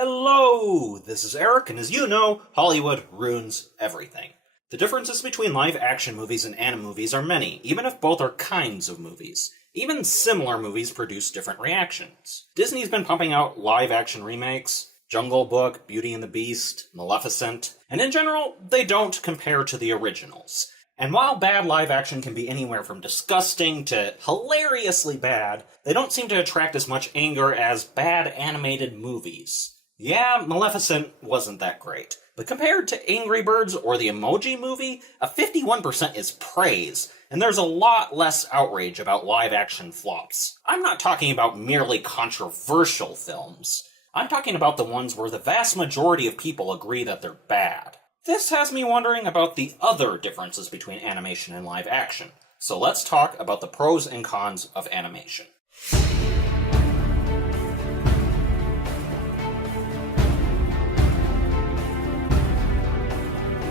Hello, this is Eric, and as you know, Hollywood ruins everything. The differences between live-action movies and anime movies are many, even if both are kinds of movies. Even similar movies produce different reactions. Disney's been pumping out live-action remakes, Jungle Book, Beauty and the Beast, Maleficent, and in general, they don't compare to the originals. And while bad live-action can be anywhere from disgusting to hilariously bad, they don't seem to attract as much anger as bad animated movies. Yeah, Maleficent wasn't that great, but compared to Angry Birds or the Emoji Movie, a 51% is praise, and there's a lot less outrage about live-action flops. I'm not talking about merely controversial films. I'm talking about the ones where the vast majority of people agree that they're bad. This has me wondering about the other differences between animation and live action. So let's talk about the pros and cons of animation.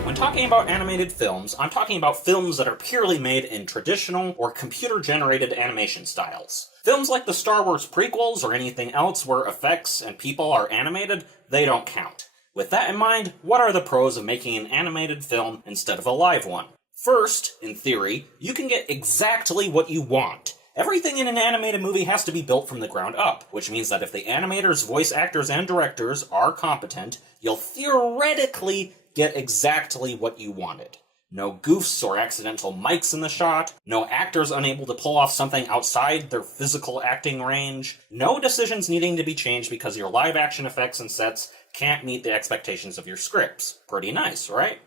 When talking about animated films, I'm talking about films that are purely made in traditional or computer-generated animation styles. Films like the Star Wars prequels or anything else where effects and people are animated, they don't count. With that in mind, what are the pros of making an animated film instead of a live one? First, in theory, you can get exactly what you want. Everything in an animated movie has to be built from the ground up, which means that if the animators, voice actors, and directors are competent, you'll theoretically get exactly what you wanted. No goofs or accidental mics in the shot, no actors unable to pull off something outside their physical acting range, no decisions needing to be changed because your live action effects and sets can't meet the expectations of your scripts. Pretty nice, right?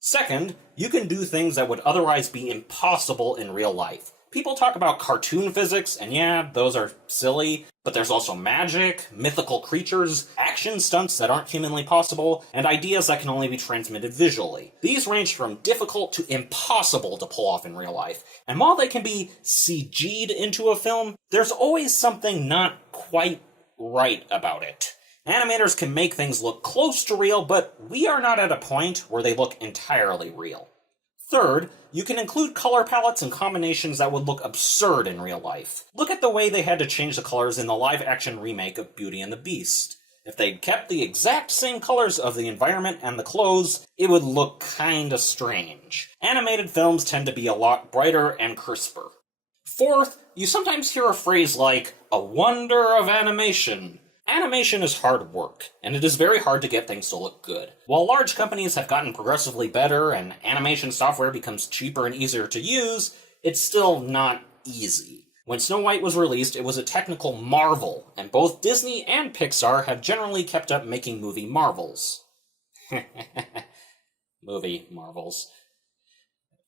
Second, you can do things that would otherwise be impossible in real life. People talk about cartoon physics, and yeah, those are silly, but there's also magic, mythical creatures, action stunts that aren't humanly possible, and ideas that can only be transmitted visually. These range from difficult to impossible to pull off in real life, and while they can be CG'd into a film, there's always something not quite right about it. Animators can make things look close to real, but we are not at a point where they look entirely real. Third, you can include color palettes and combinations that would look absurd in real life. Look at the way they had to change the colors in the live-action remake of Beauty and the Beast. If they'd kept the exact same colors of the environment and the clothes, it would look kinda strange. Animated films tend to be a lot brighter and crisper. Fourth, you sometimes hear a phrase like, a wonder of animation. Animation is hard work, and it is very hard to get things to look good. While large companies have gotten progressively better and animation software becomes cheaper and easier to use, it's still not easy. When Snow White was released, it was a technical marvel, and both Disney and Pixar have generally kept up making movie marvels. Movie marvels.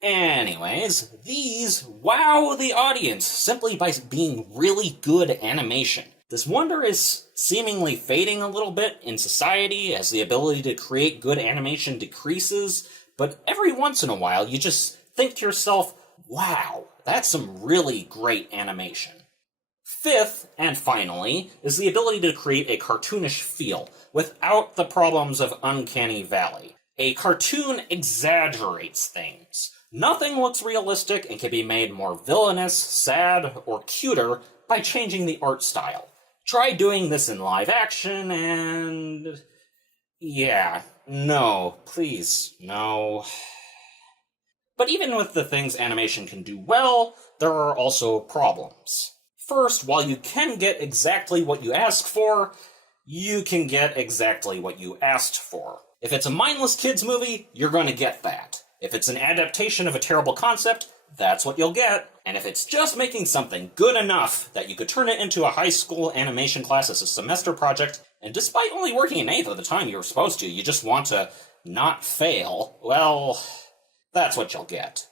Anyways, these wow the audience simply by being really good animation. This wonder is seemingly fading a little bit in society as the ability to create good animation decreases, but every once in a while you just think to yourself, wow, that's some really great animation. Fifth, and finally, is the ability to create a cartoonish feel without the problems of Uncanny Valley. A cartoon exaggerates things. Nothing looks realistic and can be made more villainous, sad, or cuter by changing the art style. Try doing this in live action and... yeah, no, please, no. But even with the things animation can do well, there are also problems. First, while you can get exactly what you ask for, you can get exactly what you asked for. If it's a mindless kids movie, you're going to get that. If it's an adaptation of a terrible concept, that's what you'll get. And if it's just making something good enough that you could turn it into a high school animation class as a semester project, and despite only working an eighth of the time you were supposed to, you just want to not fail, well, that's what you'll get.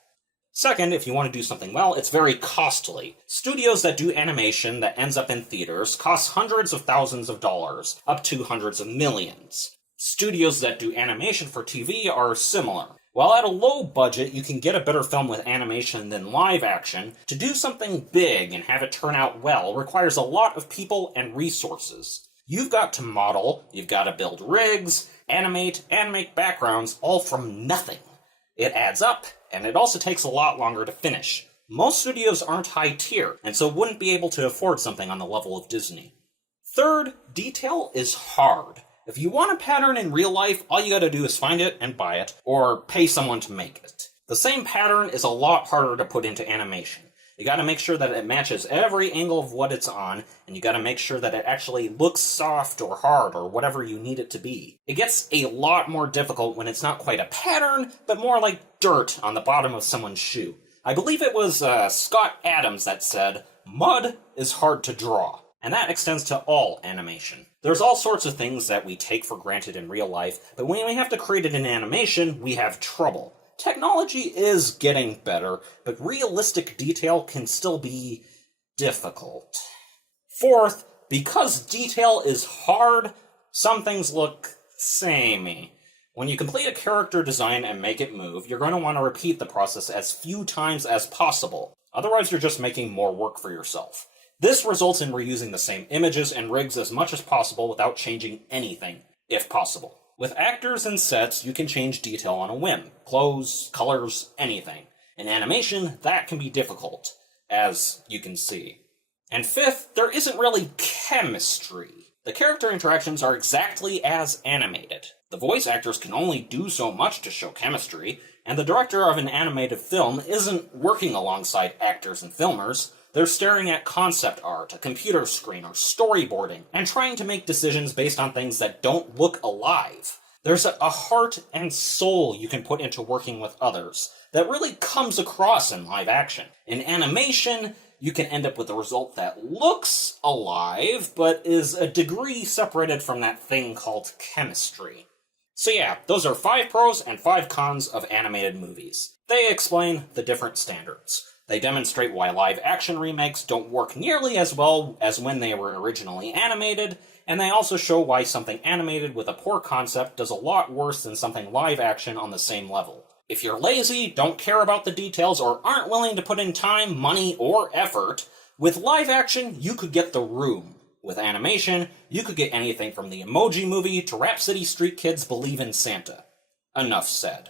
Second, if you want to do something well, it's very costly. Studios that do animation that ends up in theaters cost hundreds of thousands of dollars, up to hundreds of millions. Studios that do animation for TV are similar. While at a low budget, you can get a better film with animation than live action, to do something big and have it turn out well requires a lot of people and resources. You've got to model, you've got to build rigs, animate, and make backgrounds all from nothing. It adds up, and it also takes a lot longer to finish. Most studios aren't high tier, and so wouldn't be able to afford something on the level of Disney. Third, detail is hard. If you want a pattern in real life, all you gotta do is find it and buy it, or pay someone to make it. The same pattern is a lot harder to put into animation. You gotta make sure that it matches every angle of what it's on, and you gotta make sure that it actually looks soft or hard or whatever you need it to be. It gets a lot more difficult when it's not quite a pattern, but more like dirt on the bottom of someone's shoe. I believe it was Scott Adams that said, "Mud is hard to draw." And that extends to all animation. There's all sorts of things that we take for granted in real life, but when we have to create it in animation, we have trouble. Technology is getting better, but realistic detail can still be difficult. Fourth, because detail is hard, some things look samey. When you complete a character design and make it move, you're going to want to repeat the process as few times as possible. Otherwise, you're just making more work for yourself. This results in reusing the same images and rigs as much as possible without changing anything, if possible. With actors and sets, you can change detail on a whim. Clothes, colors, anything. In animation, that can be difficult, as you can see. And fifth, there isn't really chemistry. The character interactions are exactly as animated. The voice actors can only do so much to show chemistry, and the director of an animated film isn't working alongside actors and filmers. They're staring at concept art, a computer screen, or storyboarding, and trying to make decisions based on things that don't look alive. There's a heart and soul you can put into working with others that really comes across in live action. In animation, you can end up with a result that looks alive, but is a degree separated from that thing called chemistry. So yeah, those are 5 pros and 5 cons of animated movies. They explain the different standards. They demonstrate why live-action remakes don't work nearly as well as when they were originally animated, and they also show why something animated with a poor concept does a lot worse than something live-action on the same level. If you're lazy, don't care about the details, or aren't willing to put in time, money, or effort, with live-action, you could get The Room. With animation, you could get anything from the Emoji Movie to Rhapsody Street Kids Believe in Santa. Enough said.